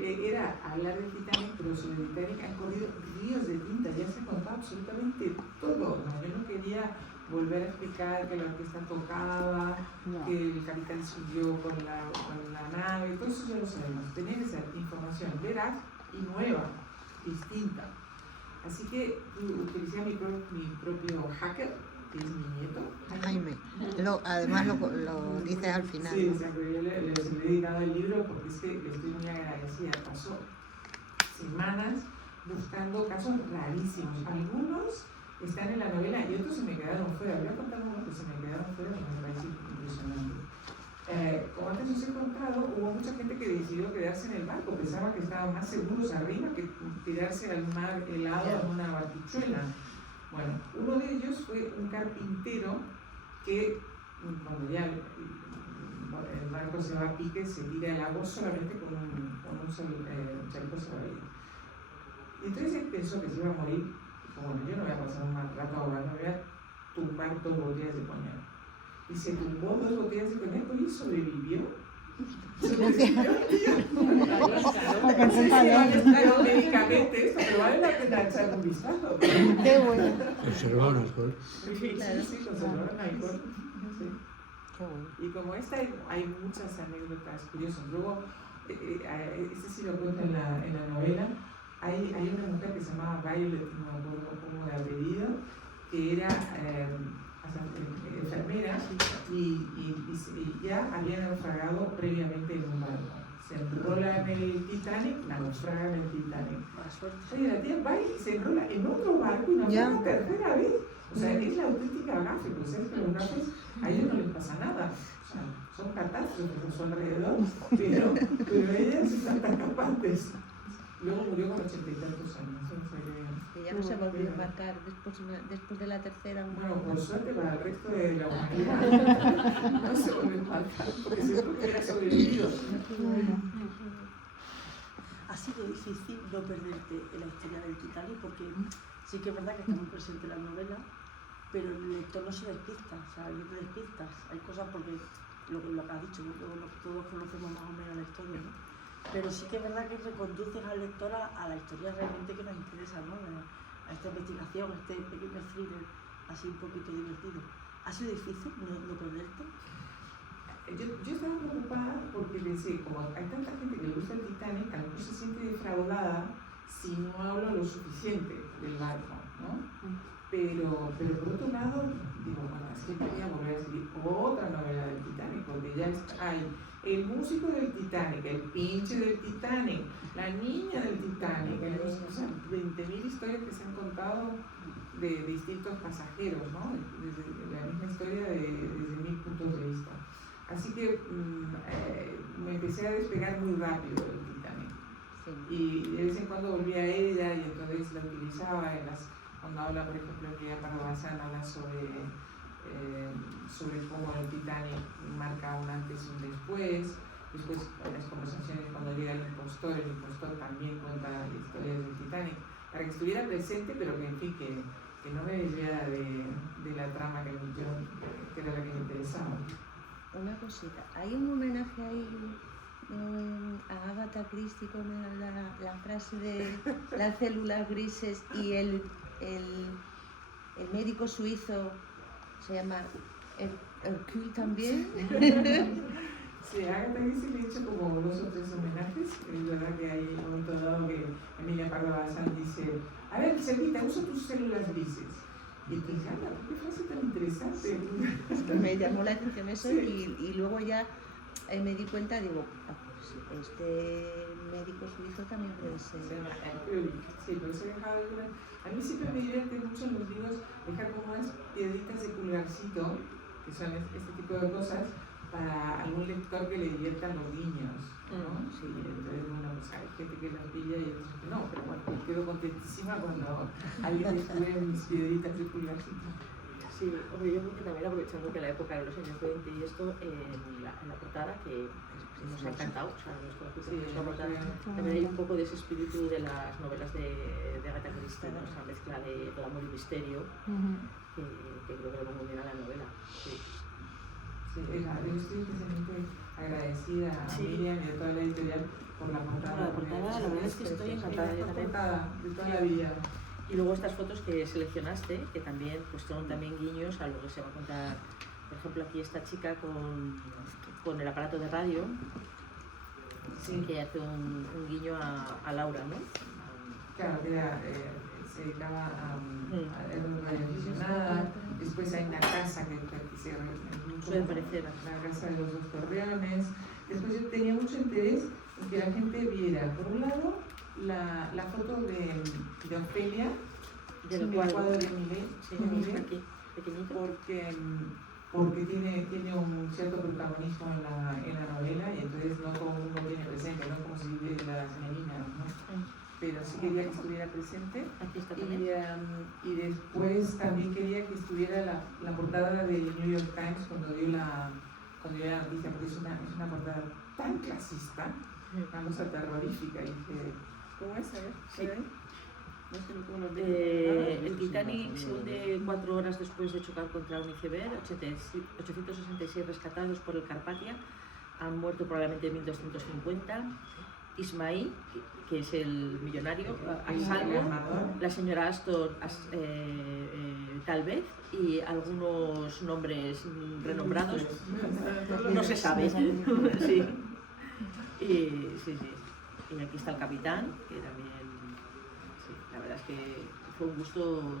era hablar del Titanic, pero sobre el Titanic han corrido ríos de tinta, ya se ha contado absolutamente todo, ¿no? Yo no quería volver a explicar que la orquesta tocaba, que el capitán subió con la nave, todo eso ya lo sabemos. Tenía que ser información veraz y nueva, distinta. Así que utilicé mi propio hacker, que es mi nieto, Jaime. Además lo dices al final. Sí, ¿no? exacto. Yo le he dedicado el libro porque es que le estoy muy agradecida. Pasó semanas buscando casos rarísimos. Algunos están en la novela y otros se me quedaron fuera. Voy a contar unos que se me quedaron fuera, que me parece impresionante. Como antes os he contado, hubo mucha gente que decidió quedarse en el barco. Pensaban que estaban más seguros arriba que tirarse al mar helado en una barquichuela. Bueno, uno de ellos fue un carpintero que, cuando ya el barco se va a pique, se tira al agua solamente con un chaleco salvavidas. Y entonces él pensó que se iba a morir. Dijo: bueno, yo no voy a pasar un mal rato ahogando, voy a tumbar 2 botellas de coñac. Y se tumbó 2 botellas de coñac y sobrevivió. Médicamente esto, pero vale la pena echar un vistazo. Qué bueno. Conservaron alcohol. Sí, conservaron alcohol. Sí. Qué bueno. Y como esta hay muchas anécdotas curiosas. Luego, este sí lo cuento en la novela. Hay una mujer que se llamaba Violet, no me acuerdo cómo de apellido, que era enfermera y ya había naufragado previamente en un barco. Se enrola en el Titanic, naufraga en el Titanic. Oye, la tía va y se enrola en otro barco y naufraga la tercera vez. O sea, es la auténtica gafe, porque sabes que los gafes a ellos no les pasa nada. O sea, son catástrofes a su alrededor, pero ellas están tan capaces. Luego murió con 80 y tantos años. ya no se volvió a embarcar después de la tercera. Bueno, por suerte para el resto de la humanidad no se volvió a embarcar, porque seguro que hubiera sobrevivido. Ha sido difícil no perderte en la historia del Titanic, porque sí que es verdad que está muy presente en la novela, pero el lector no se despista, o sea, no te despistas. Hay cosas porque, lo que has dicho, ¿no? Todos conocemos más o menos la historia, ¿no? Pero sí que es verdad que reconduces al lector a la historia realmente que nos interesa, ¿no? A esta investigación, a este pequeño thriller así un poquito divertido. ¿Ha sido difícil no perderte? Yo estaba preocupada porque pensé, como hay tanta gente que le gusta el Titanic, a lo mejor se siente defraudada si no hablo lo suficiente del barco, ¿no? Pero por otro lado, digo, bueno, es que quería volver a escribir otra novela del Titanic, porque ya hay el músico del Titanic, el pinche del Titanic, la niña del Titanic, o sea, 20.000 historias que se han contado de distintos pasajeros, ¿no? Desde la misma historia desde 1000 puntos de vista. Así que me empecé a despegar muy rápido del Titanic. Sí. Y de vez en cuando volvía a ella y entonces la utilizaba cuando habla, por ejemplo, en Lidia Pardo Bazán, habla sobre cómo el Titanic marca un antes y un después. Después, en las conversaciones, cuando llega el impostor también cuenta historias del Titanic, para que estuviera presente, pero que, en fin, que no me desviara de la trama que era la que me interesaba. Una cosita, hay un homenaje ahí a Agatha Christie con la frase de las células grises y el médico suizo se llama Hercule también. Sí, a Agatha Christie le he hecho como 2 o 3 homenajes. Es verdad que hay un momento dado que Emilia Pardo Bazán dice: a ver, Selvita, usa tus células grises. Y dije, qué frase tan interesante. Me llamó la atención eso, sí. y luego ya me di cuenta, digo, pues este médico suizo también puede ser. Sí, pero se ha dejado algunas. A mí siempre me divierte mucho en los libros dejar como unas piedritas de pulgarcito, que son este tipo de cosas, para algún lector que le diviertan los niños, ¿no? Sí, entonces, bueno, pues hay gente que las pilla y otros que no, pero bueno, me quedo contentísima cuando alguien descubre mis piedritas de pulgarcito. Sí, hombre, yo creo que también aprovechando que la época de los años 20 y esto, en la portada, que nos ha encantado, o sea, nuestra portada, también hay un poco de ese espíritu de las novelas de Agatha Christie, ¿no? Esa mezcla de glamour y misterio, que creo que lo muy bien a la novela. Sí. Sí, yo estoy especialmente agradecida a Miriam y a toda la editorial por la portada. La verdad es que estoy encantada. Es la portada de toda la vida. Y luego estas fotos que seleccionaste, que también pues son también guiños a lo que se va a contar. Por ejemplo, aquí esta chica con el aparato de radio, sí, que hace un guiño a Laura, ¿no? Claro, que se dedicaba a la radioaficionada. Después hay una casa que se suele parecer la casa de los 2 Torreones. Después yo tenía mucho interés en que la gente viera, por un lado, la foto de Ofelia, del cuadro de Millet, aquí, pequeñito, porque tiene un cierto protagonismo en la novela y entonces no todo el mundo tiene presente, no como si vive las meninas, ¿no? Pero sí quería que estuviera presente. Aquí está también. Y después también quería que estuviera la portada del New York Times cuando dio la noticia, porque es una portada tan clasista, una cosa terrorífica. Y dije, ¿cómo es? A ver, sí. No sé cómo lo tengo. El Titanic se hunde 4 horas después de chocar contra un iceberg. 866 rescatados por el Carpathia han muerto probablemente 1250. Ismail, que es el millonario, a salvo, la señora Astor, tal vez, y algunos nombres renombrados, no se sabe. Sí. Y aquí está el capitán, que también, sí, la verdad es que fue un gusto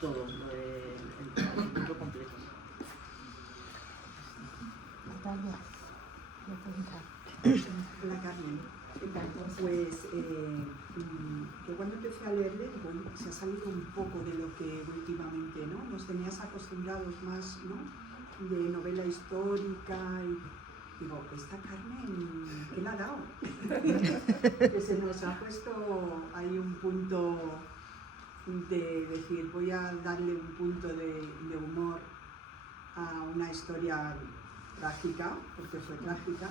todo, el libro completo. Hola Carmen. Pues yo cuando empecé a leerle, bueno, se ha salido un poco de lo que últimamente, ¿no? Nos tenías acostumbrados más, ¿no? De novela histórica y digo, esta Carmen, ¿qué le ha dado? Que se nos ha puesto ahí un punto de decir, voy a darle un punto de humor a una historia trágica, porque fue trágica,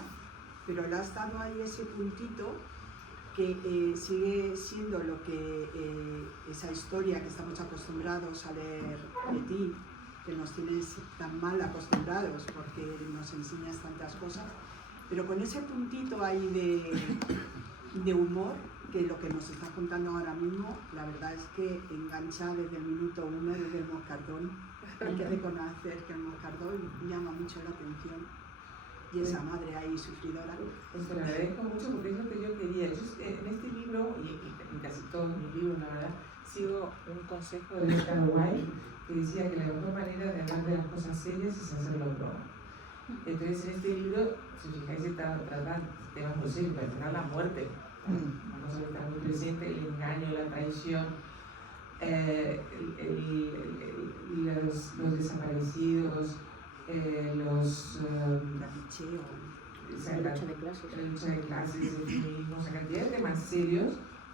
pero le has dado ahí ese puntito que sigue siendo lo que esa historia que estamos acostumbrados a leer de ti, que nos tienes tan mal acostumbrados porque nos enseñas tantas cosas, pero con ese puntito ahí de humor, que lo que nos está contando ahora mismo, la verdad es que engancha desde el minuto 1, desde el moscardón. Hay que reconocer que el moscardón llama mucho la atención. Y esa madre ahí sufridora. Pues te lo agradezco mucho porque es lo que yo quería. Yo en este libro, y en casi todos mis libros, la verdad, sigo un consejo de Oscar Wilde que decía que la mejor manera de hablar de las cosas serias es hacerlo broma. Entonces, en este libro, si os fijáis, se tratan temas muy serios, para tratar la muerte. Una cosa que está muy presente, el engaño, la traición, los desaparecidos, la lucha de clases, el feminismo, o sea, cantidad de temas serios,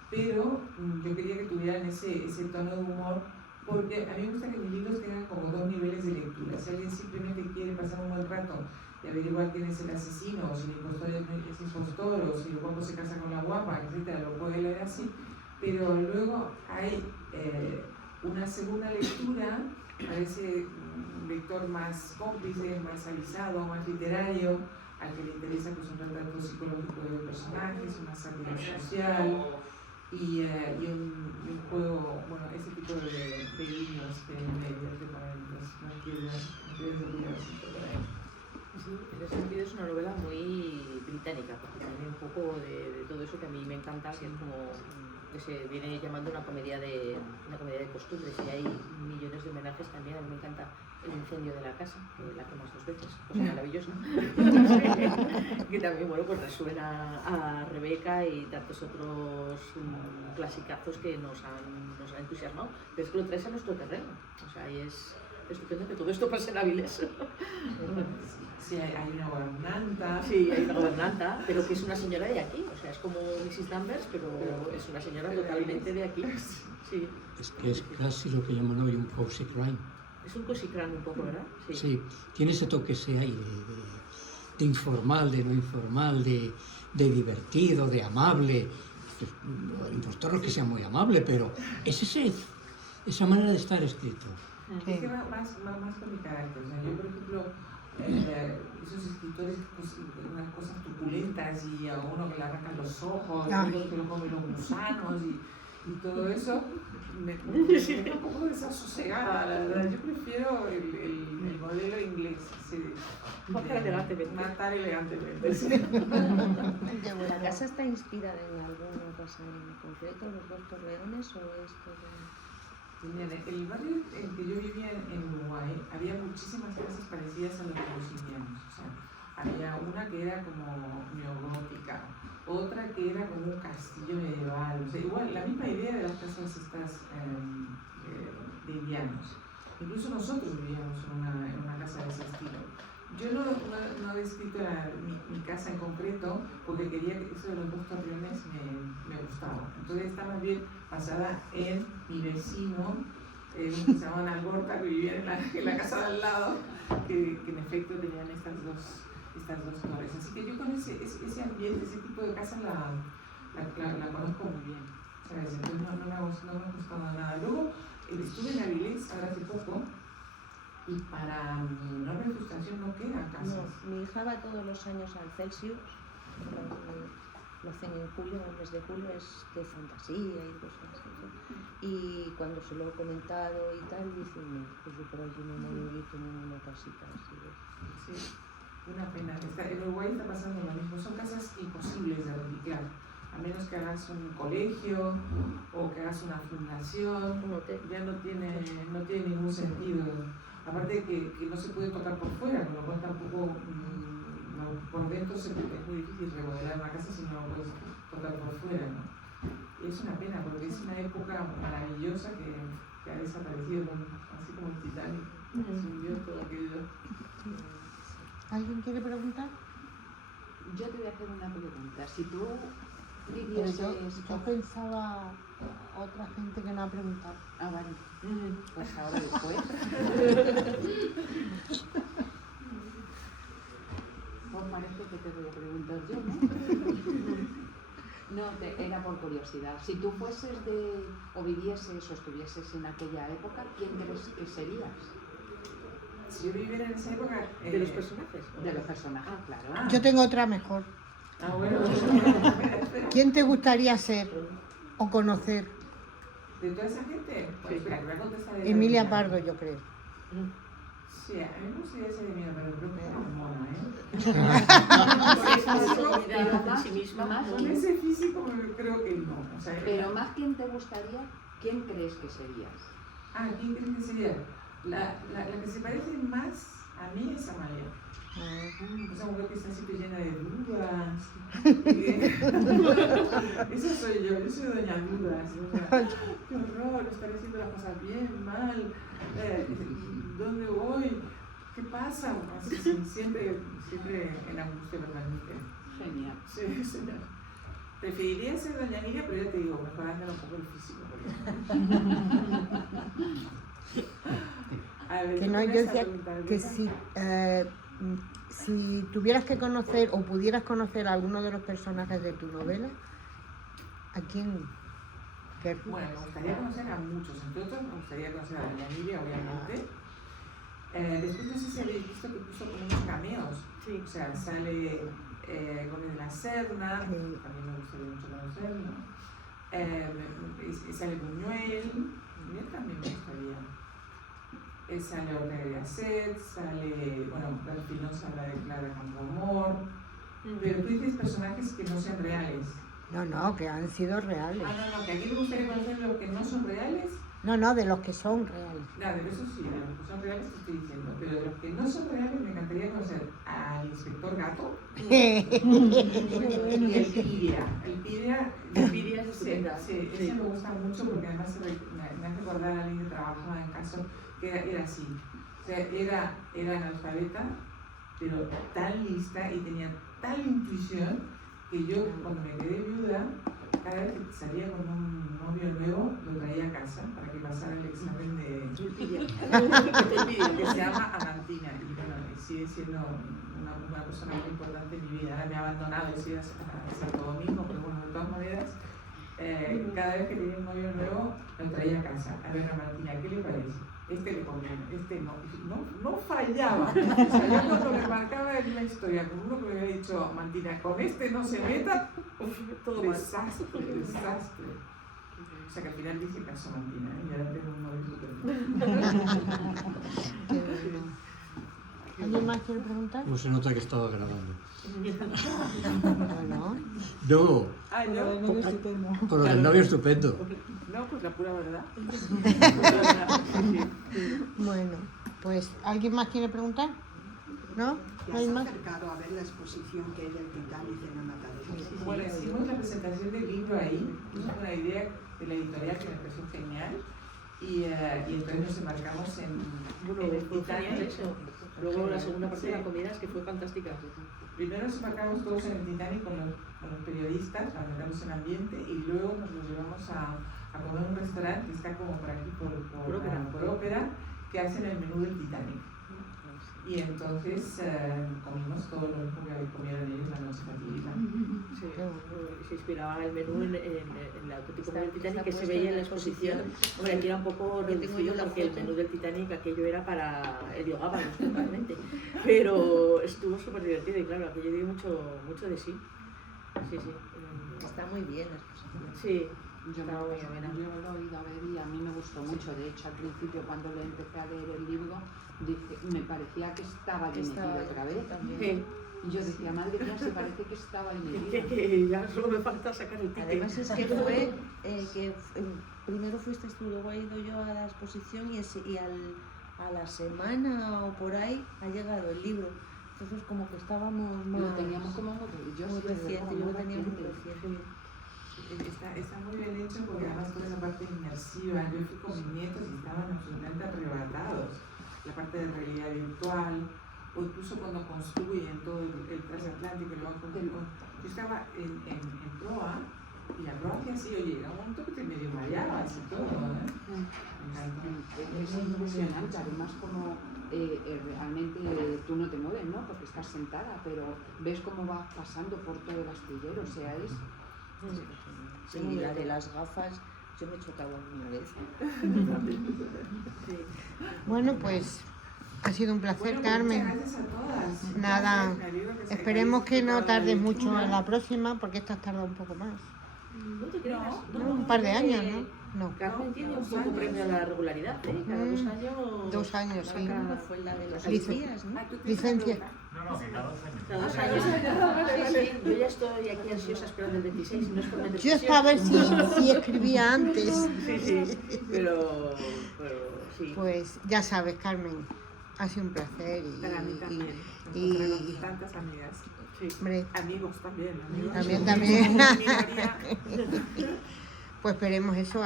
pero yo quería que tuvieran ese tono de humor, porque a mí me gusta que mis libros tengan como dos niveles de lectura. Si alguien simplemente quiere pasar un buen rato y averiguar quién es el asesino, o si el impostor es impostor, o si el guapo se casa con la guapa, etc., lo puede leer así, pero luego hay una segunda lectura a ese lector más cómplice, más avisado, más literario, al que le interesa pues, un retrato psicológico de personajes, una sátira social y un juego, bueno, ese tipo de guiños de medios, de momentos, no quiero olvidar por ahí. Sí, en ese sentido es una novela muy británica, porque tiene un poco de todo eso que a mí me encanta, que es como que se viene llamando una comedia de costumbres, y hay millones de homenajes también. A mí me encanta El incendio de la casa, que la quemas 2 veces, cosa maravillosa, que también, bueno, pues resuena a Rebeca y tantos otros clasicazos que nos han entusiasmado, pero es que lo traes a nuestro terreno, o sea, y es estupendo que todo esto pase en Avilés. Sí, hay una gobernanta. Sí, hay una gobernanta, pero que es una señora de aquí, o sea, es como Mrs. Danvers, pero es una señora totalmente de aquí. Sí. Es que es casi lo que llaman hoy un cozy crime. Es un cozy crime un poco, ¿verdad? Sí, sí, tiene ese toque ese aire de informal, de no informal, de divertido, de amable. El impostor no es que sea muy amable, pero es esa manera de estar escrito. Es que va más con mi carácter. O sea, yo, por ejemplo, esos escritores que unas cosas truculentas y a uno que le arrancan los ojos, a otros que lo comen los gusanos y todo eso, me deja un poco desasosegada, la verdad. Yo prefiero el modelo inglés. Sí. Matar elegantemente. Matar elegantemente, sí. ¿La casa está inspirada en alguna cosa en concreto, los 2 Torreones, o es todo...? El barrio en que yo vivía en Uruguay había muchísimas casas parecidas a las de o sea, había una que era como neogótica, otra que era como un castillo medieval, o sea, igual la misma idea de las casas estas de indianos. Incluso nosotros vivíamos en una casa de ese estilo. Yo no he descrito mi casa en concreto porque quería que eso de los 2 Torreones me gustaba. Entonces está más bien basada en mi vecino, que se llamaban Algorta, que vivían en la casa de al lado, que en efecto tenían estas dos torres. Así que yo con ese ambiente, ese tipo de casa la conozco muy bien, ¿sabes? Entonces no me ha gustado nada. Luego estuve en Avilés ahora hace poco, y para mi enorme frustración no quedan casas. No, mi hija va todos los años al Celsius, lo hacen en julio, en el mes de julio, es de fantasía y cosas así. Y cuando se lo he comentado y tal, dicen, no, pues yo por allí no me he visto ninguna casita así. Sí, una pena. En Uruguay está pasando lo mismo, son casas imposibles de reciclar. A menos que hagas un colegio o que hagas una fundación, ya no tiene ningún sentido. Aparte que no se puede tocar por fuera, con lo cual tampoco por dentro es muy difícil remodelar una casa si no lo puedes tocar por fuera, ¿no? Y es una pena porque es una época maravillosa que ha desaparecido, así como el Titanic, se hundió todo aquello. ¿Alguien quiere preguntar? Yo te voy a hacer una pregunta. Si tú Pero yo pensaba otra gente que no ha preguntado. Ah, vale. Pues ahora después. Pues parece que te voy a preguntar yo, ¿no? No, era por curiosidad. Si tú fueses o vivieses o estuvieses en aquella época, ¿quién crees que serías? Si yo viviera en esa época... ¿De los personajes? De los personajes, claro. Yo tengo otra mejor. Ah, bueno. ¿Quién te gustaría ser o conocer? ¿De toda esa gente? Pues espera, que voy a contestar. Emilia Pardo, yo creo. Sí, a mí me gustaría ser Emilia Pardo, pero creo que era mona, Con ese físico creo que no. O sea, pero más quién te gustaría, ¿quién crees que serías? Ah, ¿quién crees que sería? La que se parece más a mí es Amalia. Esa mujer que está siempre llena de dudas. Esa soy yo soy doña Dudas. O sea, qué horror, estaré haciendo las cosas bien, mal. ¿Dónde voy? ¿Qué pasa? Así, siempre en angustia permanente. Genial. Sí, señor. Preferiría ser doña Emilia, pero ya te digo, mejorándole un poco el físico. A ver, Que no, yo decía que si tuvieras que conocer o pudieras conocer a alguno de los personajes de tu novela, ¿a quién? Bueno, me gustaría conocer a muchos, entre otros me gustaría conocer a doña Emilia, obviamente. Después no sé si habéis visto que puso como unos cameos. Sí. O sea, sale Gómez de la Serna, también me gustaría mucho conocerlo. Sale Buñuel, también me gustaría. Sale Ortega y Gasset, sale, bueno, al final se habla de Clara Campoamor, pero tú dices personajes que no sean reales. No, que han sido reales. No, que aquí me gustaría conocer los que no son reales. No, de los que son reales. Claro, de eso sí, de los que son reales te estoy diciendo, pero de los que no son reales me encantaría conocer al inspector Gato y el Piria. El Piria es estupenda. Sí, ese me gusta mucho porque además me hace recordar a alguien que trabajaba en caso que era así. O sea, era analfabeta, pero tan lista y tenía tal intuición que yo cuando me quedé viuda, cada vez que salía con un novio nuevo, lo traía a casa para que pasara el examen de que se llama Amantina. Y bueno, sigue siendo una persona muy importante en mi vida. Ahora me ha abandonado y sigue a Santo Domingo, pero bueno, de todas maneras, cada vez que tenía un novio nuevo, lo traía a casa. A ver, Amantina, ¿qué le parece? Este le conviene, este no. No fallaba. O sea, yo cuando me marcaba en una historia con uno que me había dicho, Amantina, con este no se meta, todo desastre. O sea que al final dice caso Amantina, y ahora tengo un novio súper. ¿Alguien más quiere preguntar? ¿Cómo se nota que estaba grabando? No. Con el novio estupendo. No, pues la pura verdad. Bueno, pues ¿alguien más quiere preguntar? ¿No? ¿No hay ¿Te has más? acercado a ver la exposición que hay del Titanic en la Matadero? Bueno, hicimos la presentación del libro ahí, una idea de la editorial que me pareció genial y entonces nos embarcamos en el Titanic. Luego la segunda parte de la comida es que fue fantástica. Primero nos embarcamos todos en el Titanic con los periodistas para meternos en ambiente y luego nos los llevamos a comer en un restaurante que está como por aquí por ópera, que hacen el menú del Titanic. Y entonces comimos todo lo mismo que comieron ellos la noche fatídica. Sí, se inspiraba el menú en el auténtico menú del Titanic que se veía en la exposición. Hombre, aquí era un poco reducido porque el menú del Titanic aquello era para Heliogábalos totalmente. Pero estuvo súper divertido y claro, aquello dio mucho de sí. Sí. Está muy bien la exposición. Sí. Yo lo he oído ver y a mí me gustó mucho. De hecho, al principio, cuando lo empecé a leer el libro, me parecía que estaba ahí metido otra vez. Sí. Y yo decía, madre mía, se parece que estaba ahí metido. Que ya solo me falta sacar el ticket. Además es que fue primero fuiste tú, luego he ido yo a la exposición y a la semana o por ahí ha llegado el libro. Entonces como que estábamos más... Lo teníamos como muy reciente, yo lo tenía muy reciente. Está muy bien hecho porque además toda esa parte inmersiva, yo fui con mis nietos y estaban absolutamente arrebatados. La parte de realidad virtual, o incluso cuando construyen todo el transatlántico, yo estaba en proa Y la Croacia sí, oye, era un momento que te medio mareabas y todo, ¿eh? Me encanta. Es impresionante, además como realmente tú no te mueves, ¿no? Porque estás sentada, pero ves cómo va pasando por todo el astillero, o sea, es... Sí, la de las gafas, yo me he chocado alguna vez. Bueno, pues ha sido un placer, Bueno, Carmen. muchas gracias a todas. Nada, Me alegro que se esperemos que no hayáis disfrutado tardes la mucho lectura. en la próxima, porque esta has tardado un poco más. No te creas. ¿No? Un par de años, ¿no? No, Carmen tiene un Dos poco años. premio a la regularidad, ¿eh? Cada 2 años. 2 años, sí. ¿Cuándo fue la de las Lic- días, no? Ah, ¿tú tienes Licencia. una pregunta? Cada 2 años. Sí, sí, yo ya estoy aquí ansiosa esperando el 26 y no es por meter Yo estaba a ver si escribía antes. Sí, sí, pero sí. Pues ya sabes, Carmen, ha sido un placer. Para mí también. y- Encontrarnos tantas amigas. Sí. Hombre, Amigos también. Amigos. También. Minoría. pues esperemos eso,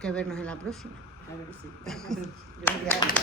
que vernos en la próxima. A ver, sí. Gracias.